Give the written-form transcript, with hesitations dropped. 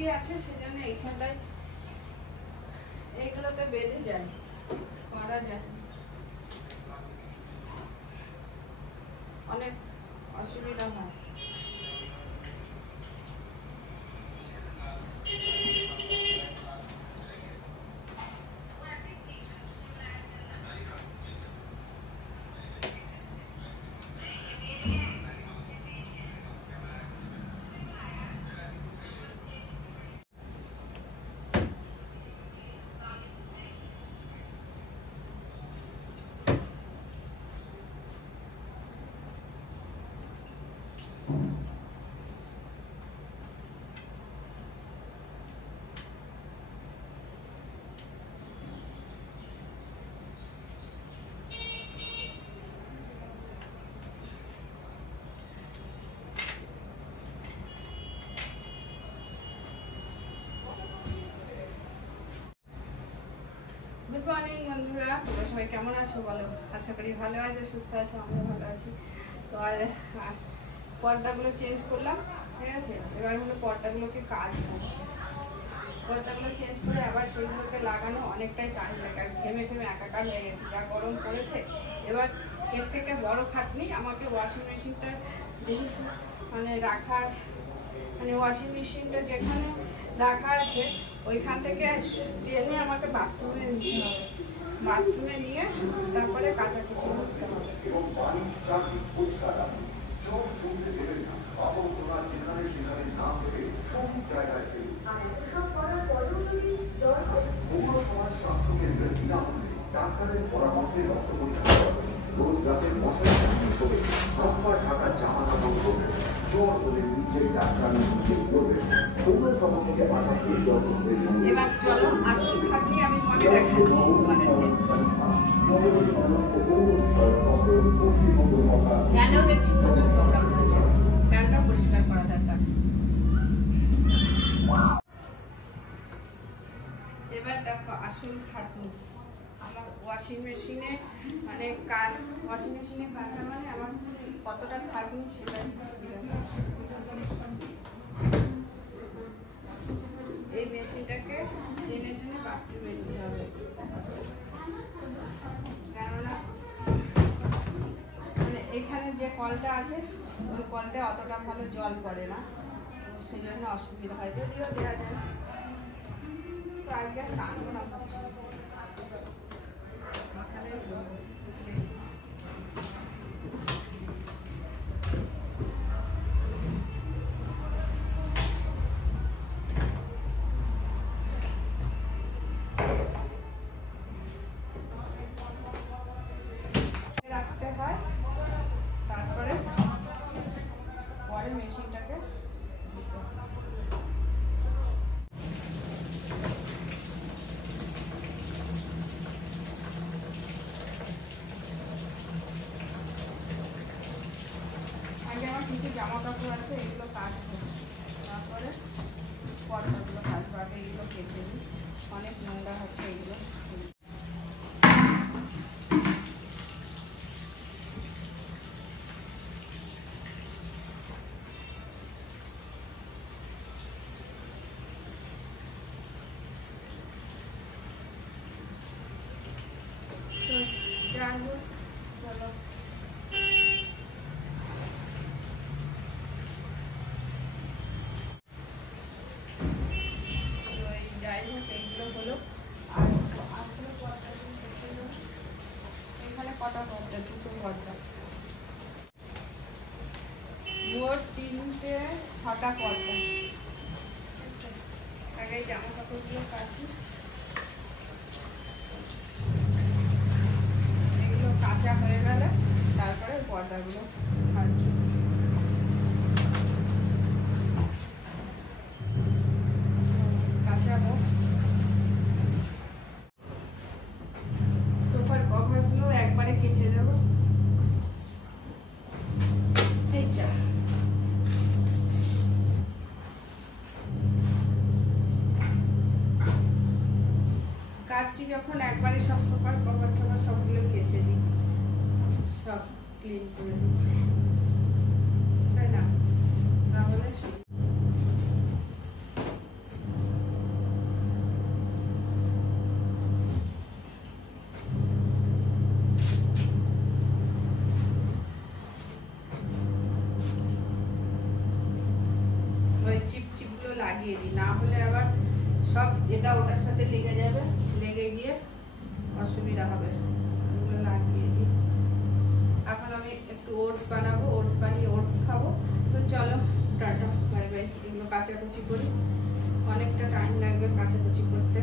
AC আছে সেজন্য এইখানটায় এইগুলোতে বেঁধে যায়, করা যায়, অনেক অসুবিধা হয়। গুড মর্নিং বন্ধুরা, তোমরা সবাই কেমন আছো বলো? আশা করি ভালো আছো, সুস্থ আছো, আমিও ভালো আছি। তো আর পর্দাগুলো চেঞ্জ করলাম, ঠিক আছে। এবার হলো পর্দাগুলোকে কাচবো, পর্দাগুলো চেঞ্জ করে আবার সেইগুলোকে লাগানো অনেকটাই টাইম লাগে, ঘেমে ঘেমে একাকার হয়ে গেছে, যা গরম পড়েছে। এবার এর থেকে বড় খাটনি আমাকে ওয়াশিং মেশিনটা যেহেতু মানে রাখার, মানে ওয়াশিং মেশিনটা যেখানে রাখা আছে ওইখান থেকে টেনে আমাকে বাথরুমে নিতে হবে, বাথরুমে নিয়ে তারপরে কাচাকুচি করতে হবে। ডাক্তারের পরামর্শে রক্ত পরীক্ষা রোজ রাতে মশারি ঢাকা জামা কাপড় করবে, জ্বর হলে নিজের ডাক্তার চেক করবে। এবার চলো আসল খাটনি আমি তোমাকে দেখাচ্ছি। ফ্যানেও দেখছি প্রচুর নোংরা হয়েছে, ফ্যানটা পরিষ্কার করা দরকার। এবার দেখো আসল খাটনি আমার ওয়াশিং মেশিনে, মানে ওয়াশিং মেশিনে কাঁচা মানে আমার কতটা খাটনি সেটাই। এই মেশিনটাকে টেনে টেনে বাথরুমে নিতে হবে, কেননা মানে এখানে যে কলটা আছে ওই কলটা অতটা ভালো জল পড়ে না, সেই জন্য অসুবিধা হয়। যদিও দেওয়া যায় না, তো আজকে টানবো না ভাবছি। রাখতে হয়, তারপরে পরে মেশিনটাকে কিছু জামা কাপড় আছে এগুলো কাচবো, তারপরে পর্দাগুলো কাচবো। আগে এগুলো কেচে নিই, অনেক নোংরা আছে এগুলো। চলো যাই হোক, এইগুলো হলো। আর এখানে কটা পর্দা? দুটো পর্দা, মোট 6টা পর্দা। আগে জামা কাপড়গুলো কাচি, এগুলো কাঁচা হয়ে গেলে তারপরে পর্দাগুলো কাচবো। কাচাবো, সোফার কভারগুলো একবারে কেচে দেবো। এই যা, কাচছি যখন একবারে সব সোফার কভার টভার সবগুলো কেচে দিই, সব ক্লিন করে দিই, তাই না? তাহলে ওই চিপগুলো লাগিয়ে দিই, না হলে আবার সব এটা ওটার সাথে লেগে যাবে, লেগে গিয়ে অসুবিধা হবে। এগুলো লাগিয়ে দিই। এখন আমি একটু ওটস বানাবো, ওটস বানিয়ে ওটস খাবো। তো চলো টাটা বাই বাই। এগুলো কাচাকুচি করি, অনেকটা টাইম লাগবে কাচাকুচি করতে।